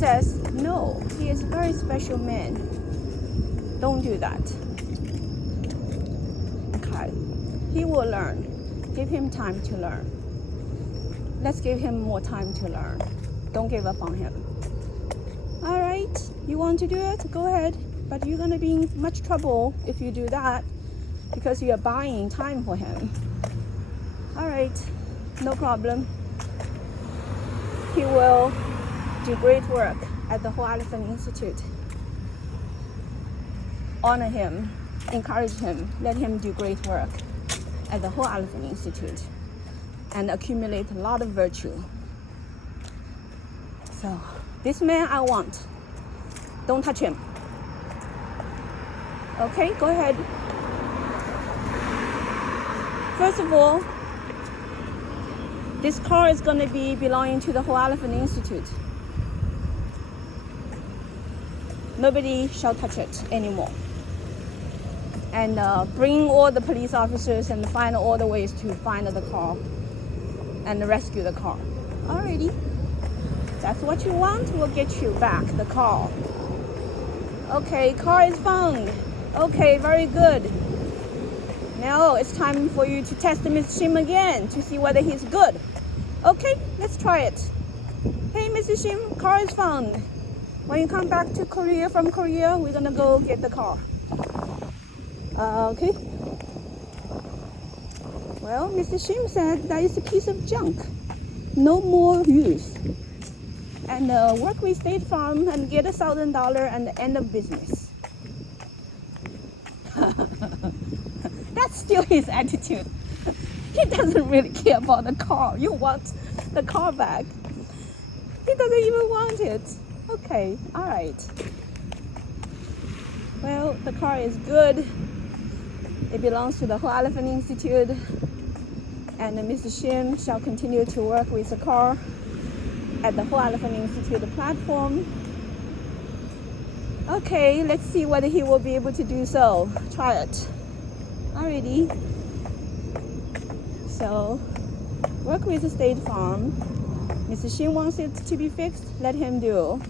says, no, he is a very special man. Don't do that. Okay. He will learn. Give him time to learn. Let's give him more time to learn. Don't give up on him. All right, you want to do it? Go ahead. But you're going to be in much trouble if you do that because you are buying time for him. All right, no problem. He will do great work at the Whole Elephant Institute. Honor him, encourage him, let him do great work at the Whole Elephant Institute and accumulate a lot of virtue. So, this man I want. Don't touch him. Okay, go ahead. First of all, this car is going to be belonging to the Whole Elephant Institute. Nobody shall touch it anymore. And bring all the police officers and find all the ways to find the car and rescue the car. Alrighty. That's what you want? We'll get you back the car. Okay, car is found. Okay, very good. Now it's time for you to test Mr. Shim again to see whether he's good. Okay, let's try it. Hey, Mr. Shim, car is found. When you come back to Korea from Korea, we're gonna go get the car. Okay. Well, Mr. Shim said that is a piece of junk. No more use. And work with State Farm and get $1,000 and end of business. That's still his attitude. He doesn't really care about the car. You want the car back. He doesn't even want it. Okay, all right. Well, the car is good. It belongs to the Whole Elephant Institute. And Mr. Shim shall continue to work with the car at the Whole Elephant Institute platform. Okay, let's see whether he will be able to do so. Try it. Alrighty. So, work with the State Farm. Mr. Shim wants it to be fixed, let him do.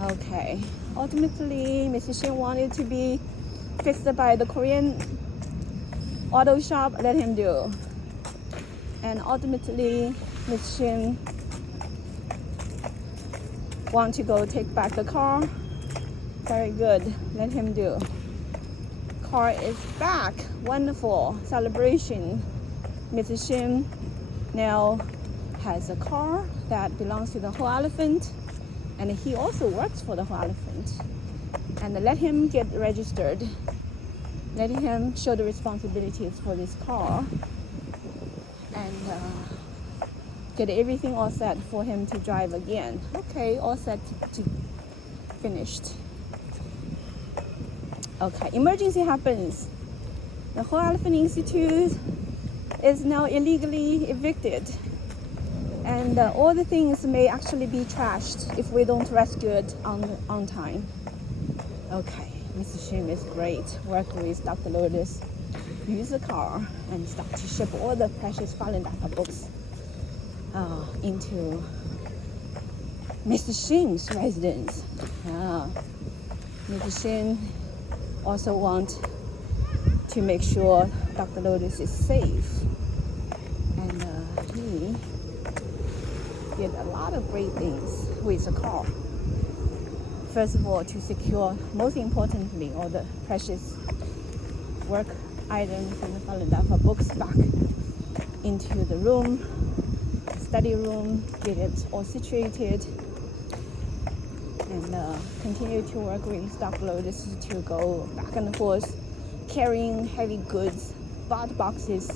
Okay. Ultimately, Mr. Shim wanted to be fixed by the Korean auto shop, let him do. And ultimately, Mr. Shim want to go take back the car. Very good, let him do. Car is back, wonderful celebration. Mr. Shim now has a car that belongs to the Whole Elephant, and he also works for the Whole Elephant. And let him get registered. Let him show the responsibilities for this car and get everything all set for him to drive again. Okay, all set to finished. Okay, emergency happens. The Whole Elephant Institute is now illegally evicted. And all the things may actually be trashed if we don't rescue it on time. Okay, Mr. Shim is great. Work with Dr. Lotus. Use the car and start to ship all the precious Falun Dafa books into Mr. Shim's residence. Mr. Shim also wants to make sure Dr. Lotus is safe. And he did a lot of great things with the car. First of all, to secure, most importantly, all the precious work items and the Falun Dafa books back into the room, study room, get it all situated, and continue to work with Dr. Lotus to go back and forth, carrying heavy goods, bought boxes,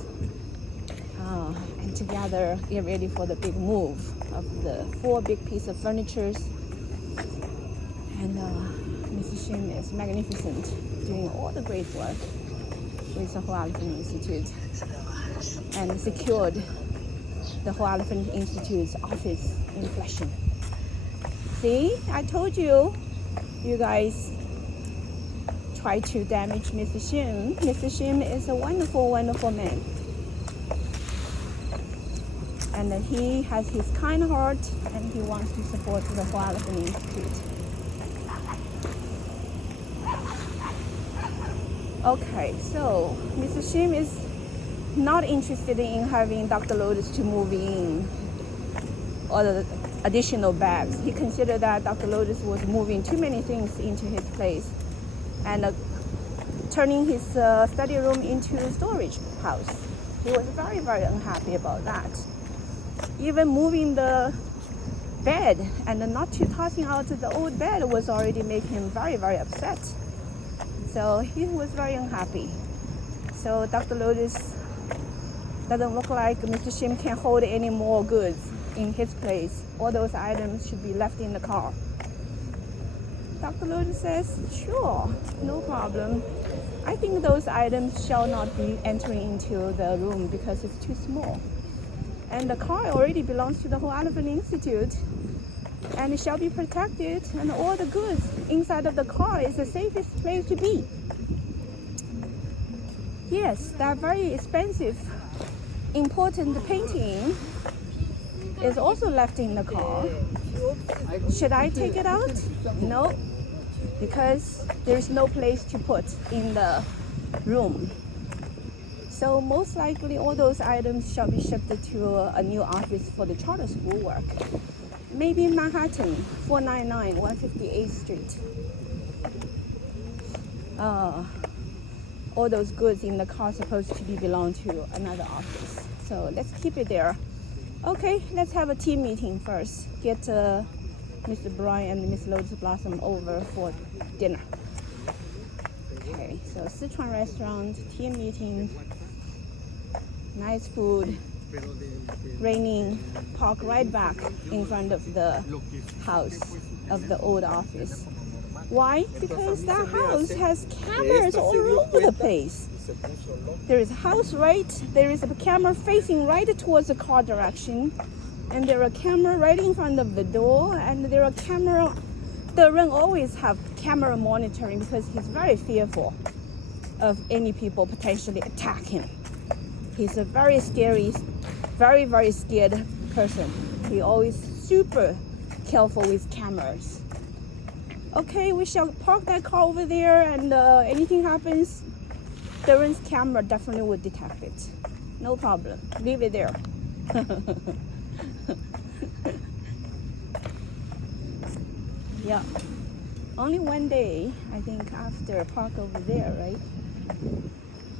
and together get ready for the big move of the 4 big pieces of furniture. And Mr. Shim is magnificent, doing all the great work with the Whole Elephant Institute and secured the Whole Elephant Institute's office in Flushing. See, I told you, you guys try to damage Mr. Shim. Mr. Shim is a wonderful, wonderful man. And he has his kind heart, and he wants to support the Hoa Elephant Institute. Okay, so Mr. Shim is not interested in having Dr. Lotus to move in or the additional bags. He considered that Dr. Lotus was moving too many things into his place and turning his study room into a storage house. He was very, very unhappy about that. Even moving the bed and not to tossing out the old bed was already making him very, very upset. So he was very unhappy. So Dr. Lotus doesn't look like Mr. Shim can hold any more goods in his place. All those items should be left in the car. Dr. Lotus says, sure, no problem. I think those items shall not be entering into the room because it's too small. And the car already belongs to the Hoa Elephant Institute, and it shall be protected, and all the goods inside of the car is the safest place to be. Yes, that very expensive, important painting is also left in the car. Should I take it out? No, because there's no place to put in the room. So most likely all those items shall be shifted to a new office for the charter school work. Maybe in Manhattan, 499 158th Street. All those goods in the car supposed to belong to another office. So let's keep it there. Okay, let's have a team meeting first. Get Mr. Brian and Miss Lotus Blossom over for dinner. Okay, so Sichuan restaurant, team meeting, nice food, raining, park right back in front of the house of the old office. Why? Because that house has cameras all over the place. There is a house there is a camera facing right towards the car direction, and there are camera right in front of the door, and there are camera. The Ren always have camera monitoring because he's very fearful of any people potentially attack him. He's a very scary, very, very scared person. He always super careful with cameras. Okay, we shall park that car over there, and anything happens, Darren's camera definitely would detect it. No problem. Leave it there. Yeah. Only one day, I think, after park over there, right?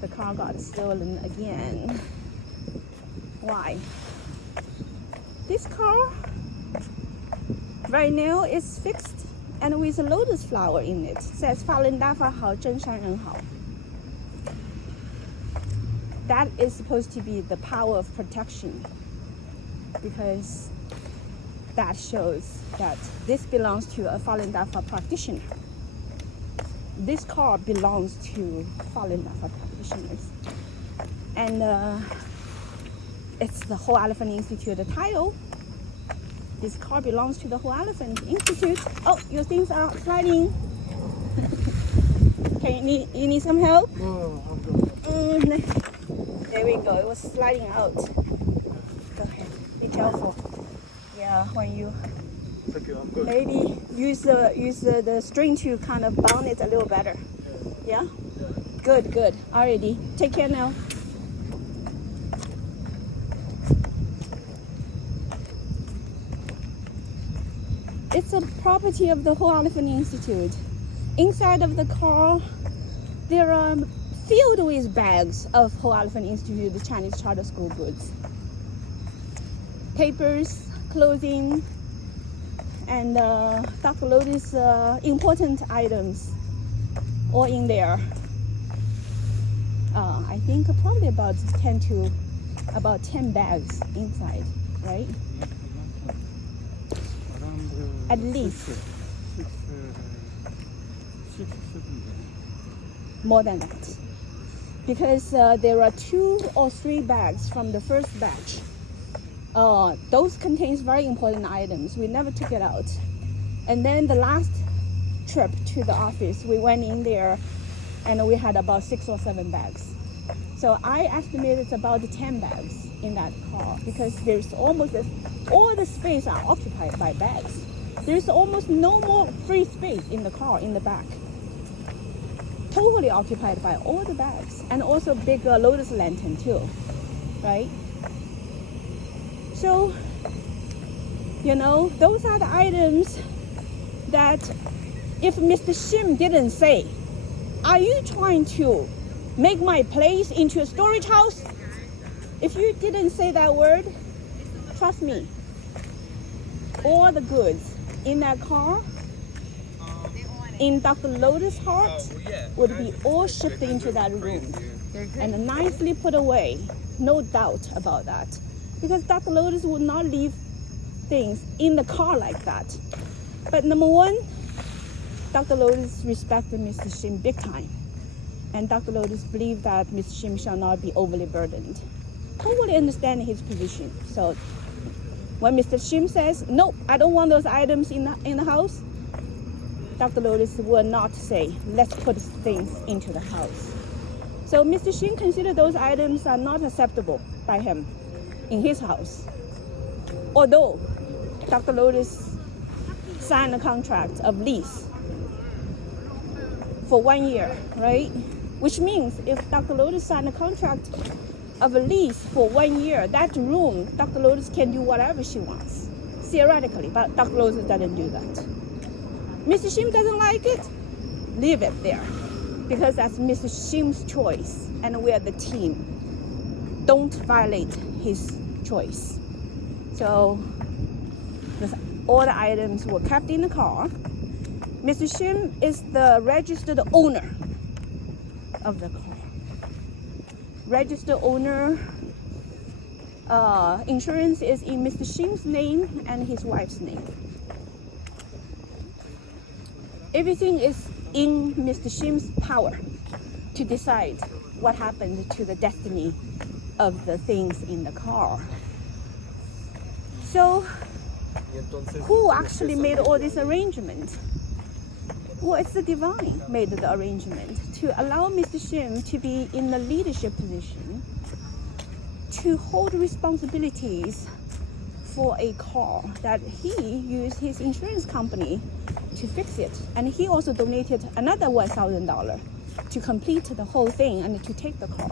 The car got stolen again. Why? This car right now is fixed and with a lotus flower in it. Says 法轮大法好，真善人好. That is supposed to be the power of protection, because that shows that this belongs to a Falun Dafa practitioner. This car belongs to Falun Dafa practitioners. And it's the Hoa Elephant Institute title. This car belongs to the Hoa Elephant Institute. Oh, your things are sliding. You need some help? Oh, I'm good. There we go. It was sliding out. Go ahead. Be careful. Yeah, when you Thank you, I'm good. maybe use the string to kind of bound it a little better. Yeah? Good. Alrighty. Take care now. It's a property of the Hoa Elephant Institute. Inside of the car, there are filled with bags of Hoa Elephant Institute, the Chinese charter school goods. Papers, clothing, and Dr. Lotus important items all in there. I think probably about 10 bags inside, right? Around At least. six, 7 More than that. Because there are 2 or 3 bags from the first batch. Those contains very important items. We never took it out. And then the last trip to the office, we went in there and we had about 6 or 7 bags. So I estimate it's about 10 bags in that car because there's almost all the space are occupied by bags. There's almost no more free space in the car in the back. Totally occupied by all the bags and also big lotus lantern too, right? So, you know, those are the items that if Mr. Shim didn't say, are you trying to make my place into a storage house? If you didn't say that word, trust me, all the goods in that car, in Dr. Lotus' heart, would be all shipped into that room and nicely put away. No doubt about that. Because Dr. Lotus would not leave things in the car like that. But number one, Dr. Lotus respected Mr. Shim big time. And Dr. Lotus believed that Mr. Shim shall not be overly burdened. Totally understand his position. So when Mr. Shim says, nope, I don't want those items in the house, Dr. Lotus will not say, let's put things into the house. So Mr. Shim considered those items are not acceptable by him in his house. Although Dr. Lotus signed a contract of lease for 1 year, right? Which means if Dr. Lotus signed a contract of a lease for 1 year, that room, Dr. Lotus can do whatever she wants, theoretically, but Dr. Lotus doesn't do that. Mr. Shim doesn't like it, leave it there, because that's Mr. Shim's choice, and we're the team. Don't violate his choice. So all the items were kept in the car. Mr. Shim is the registered owner of the car. Registered owner, insurance is in Mr. Shim's name and his wife's name. Everything is in Mr. Shim's power to decide what happened to the destiny of the things in the car. So, who actually made all this arrangement? Well, it's the divine made the arrangement to allow Mr. Shim to be in the leadership position, to hold responsibilities for a car that he used his insurance company to fix it. And he also donated another $1,000 to complete the whole thing and to take the car.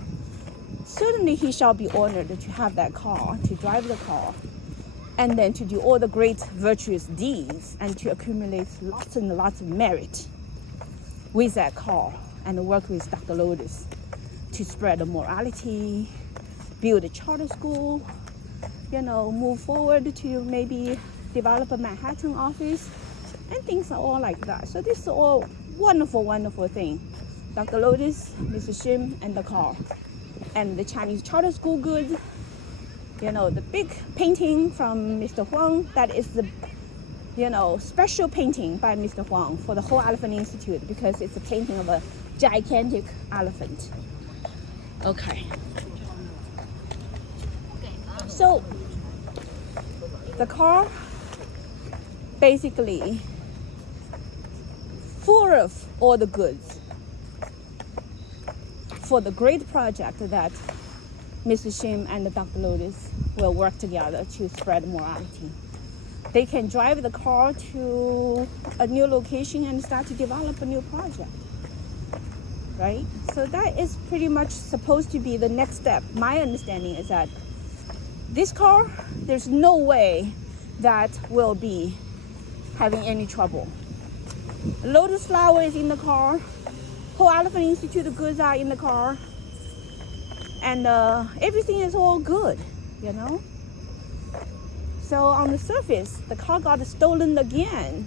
Certainly he shall be honored to have that car, to drive the car, and then to do all the great virtuous deeds and to accumulate lots and lots of merit with that car and work with Dr. Lotus to spread the morality, build a charter school, you know, move forward to maybe develop a Manhattan office, and things are all like that. So this is all wonderful, wonderful thing. Dr. Lotus, Mr. Shim, and the car, and the Chinese charter school goods. You know, the big painting from Mr. Huang, that is the, you know, special painting by Mr. Huang for the whole Elephant Institute because it's a painting of a gigantic elephant. Okay. So, the car basically full of all the goods for the great project that Mr. Shim and Dr. Lotus will work together to spread morality. They can drive the car to a new location and start to develop a new project, right? So that is pretty much supposed to be the next step. My understanding is that this car, there's no way that will be having any trouble. Lotus flower is in the car. Whole Elephant Institute goods are in the car. And everything is all good, you know? So on the surface, the car got stolen again.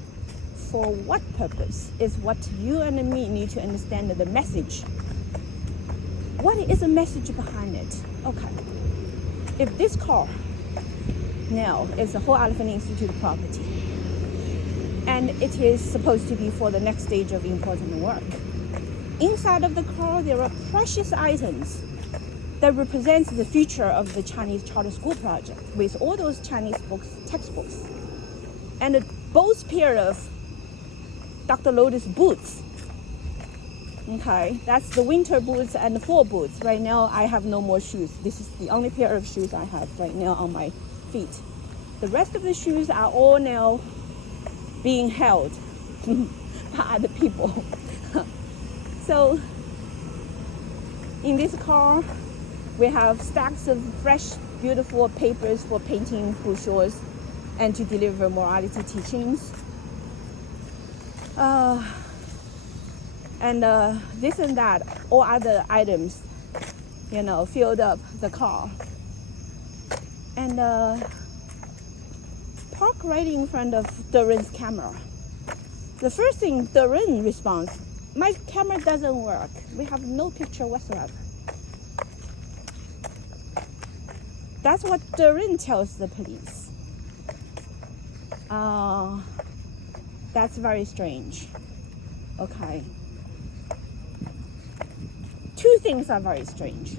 For what purpose is what you and me need to understand the message. What is the message behind it? Okay. If this car now is the Whole Elephant Institute property, and it is supposed to be for the next stage of important work, inside of the car there are precious items that represents the future of the Chinese charter school project with all those Chinese books, textbooks. And both pair of Dr. Lotus boots Okay, that's the winter boots and the fall boots. Right now, I have no more shoes. This is the only pair of shoes I have right now on my feet. The rest of the shoes are all now being held by other people. So, in this car, we have stacks of fresh, beautiful papers for painting brochures and to deliver morality teachings. And this and that, all other items, filled up the car. And park right in front of Durin's camera. The first thing Durin responds, my camera doesn't work. We have no picture whatsoever. That's what Durin tells the police. That's very strange. Okay. Two things are very strange.